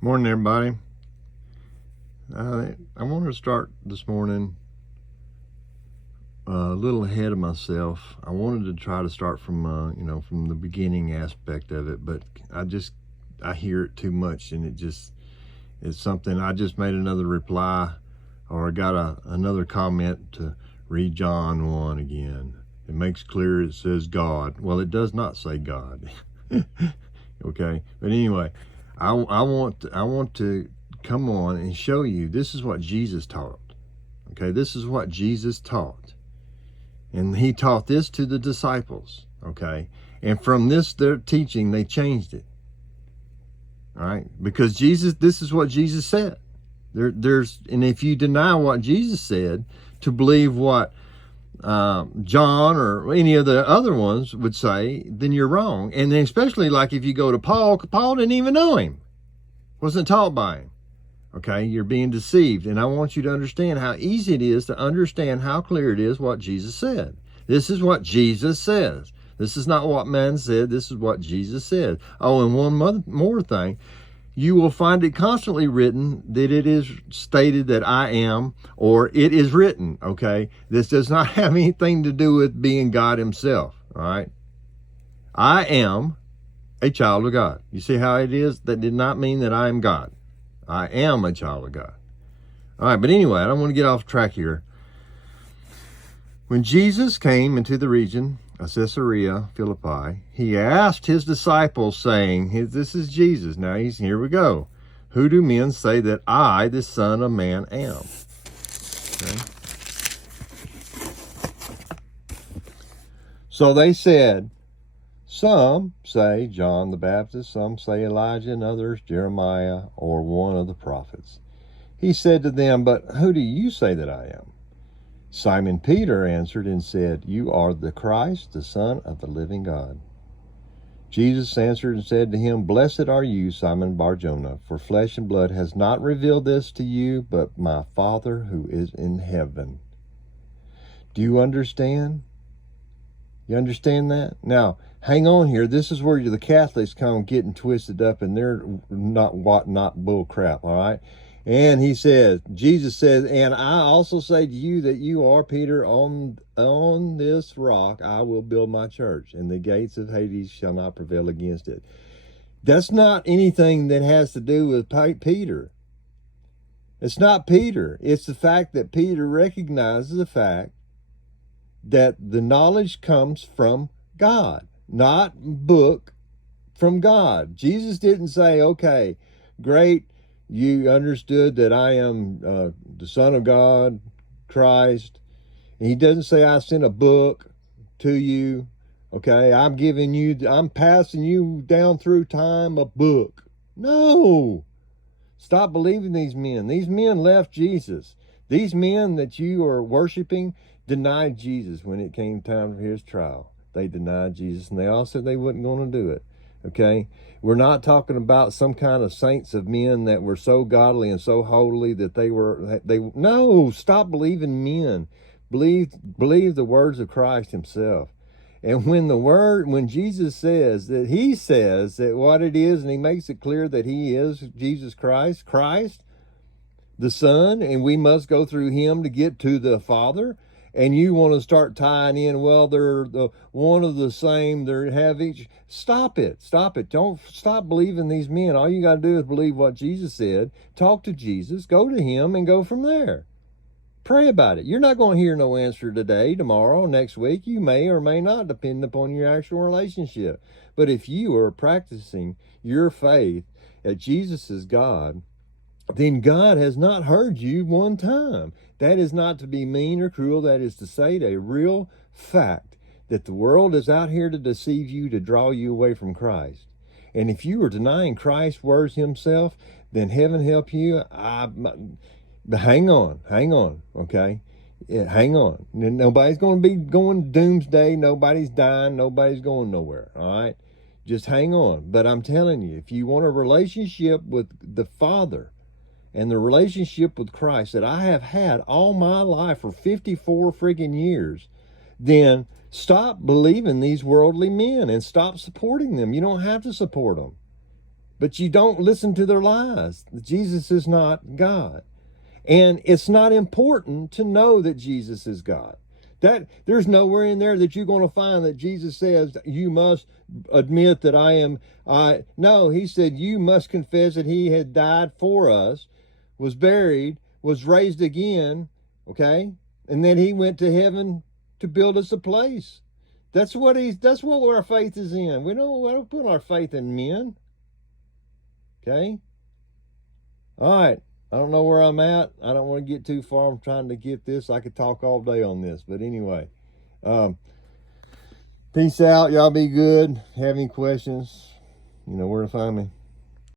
Morning, everybody. I want to start this morning a little ahead of myself. I wanted to try to start from from the beginning aspect of it, but I hear it too much, and it's something. I just made another reply, or I got another comment to read John 1 again. It makes clear it says God. Well, it does not say God. Okay, but anyway, I want to come on and show you this is what Jesus taught. Okay, this is what Jesus taught, and he taught this to the disciples. Okay, and from their teaching, they changed it. All right, because this is what Jesus said. And if you deny what Jesus said to believe what John or any of the other ones would say, then you're wrong. And then especially like if you go to Paul didn't even know him, wasn't taught by him. Okay, you're being deceived. And I want you to understand how easy it is to understand how clear it is what Jesus said. This is what Jesus says. This is not what man said. This is what Jesus said. Oh, and one more thing. You will find it constantly written that it is stated that I am, or it is written, okay? This does not have anything to do with being God himself, all right? I am a child of God. You see how it is? That did not mean that I am God. I am a child of God. All right, but anyway, I don't want to get off track here. When Jesus came into the region of Caesarea Philippi, he asked his disciples, saying, this is Jesus. Now, here we go. Who do men say that I, the Son of Man, am? Okay. So they said, some say John the Baptist, some say Elijah, and others Jeremiah or one of the prophets. He said to them, but who do you say that I am? Simon Peter answered and said, you are the Christ, the Son of the living God. Jesus answered and said to him, blessed are you, Simon Bar-Jonah, for flesh and blood has not revealed this to you, but my Father who is in heaven. Do you understand? You understand that? Now, hang on here. This is where the Catholics come getting twisted up, and they're not bull crap, all right? And he says, Jesus says, and I also say to you that you are Peter, on this rock I will build my church, and the gates of Hades shall not prevail against it. That's not anything that has to do with Peter. It's not Peter. It's the fact that Peter recognizes the fact that the knowledge comes from God, not book, from God. Jesus didn't say, okay, great, you understood that I am the Son of God, Christ. And he doesn't say I sent a book to you. Okay, I'm passing you down through time a book. No. Stop believing these men. These men left Jesus. These men that you are worshiping denied Jesus when it came time for his trial. They denied Jesus, and they all said they wasn't going to do it. Okay, we're not talking about some kind of saints of men that were so godly and so holy that no, stop believing men. Believe the words of Christ himself. And when Jesus says that what it is, and he makes it clear that he is Jesus Christ, the Son, and we must go through him to get to the Father. And you want to start tying in, well, they're one of the same, they have each. Stop it. Don't stop believing these men. All you got to do is believe what Jesus said. Talk to Jesus, go to him, and go from there. Pray about it. You're not going to hear no answer today, tomorrow, next week. You may or may not, depend upon your actual relationship. But if you are practicing your faith that Jesus is God, then God has not heard you one time. That is not to be mean or cruel. That is to say a real fact that the world is out here to deceive you, to draw you away from Christ. And if you are denying Christ's words himself, then heaven help you. But hang on, okay? Yeah, hang on. Nobody's going to be going doomsday. Nobody's dying. Nobody's going nowhere, all right? Just hang on. But I'm telling you, if you want a relationship with the Father, and the relationship with Christ that I have had all my life for 54 freaking years, then stop believing these worldly men and stop supporting them. You don't have to support them. but you don't listen to their lies. Jesus is not God. And it's not important to know that Jesus is God. That there's nowhere in there that you're going to find that Jesus says you must admit that no, he said you must confess that he had died for us, was buried, was raised again, okay? And then he went to heaven to build us a place. That's what our faith is in. We don't put our faith in men. Okay? All right. I don't know where I'm at. I don't want to get too far. I'm trying to get this. I could talk all day on this. But anyway, peace out. Y'all be good. Have any questions? You know where to find me.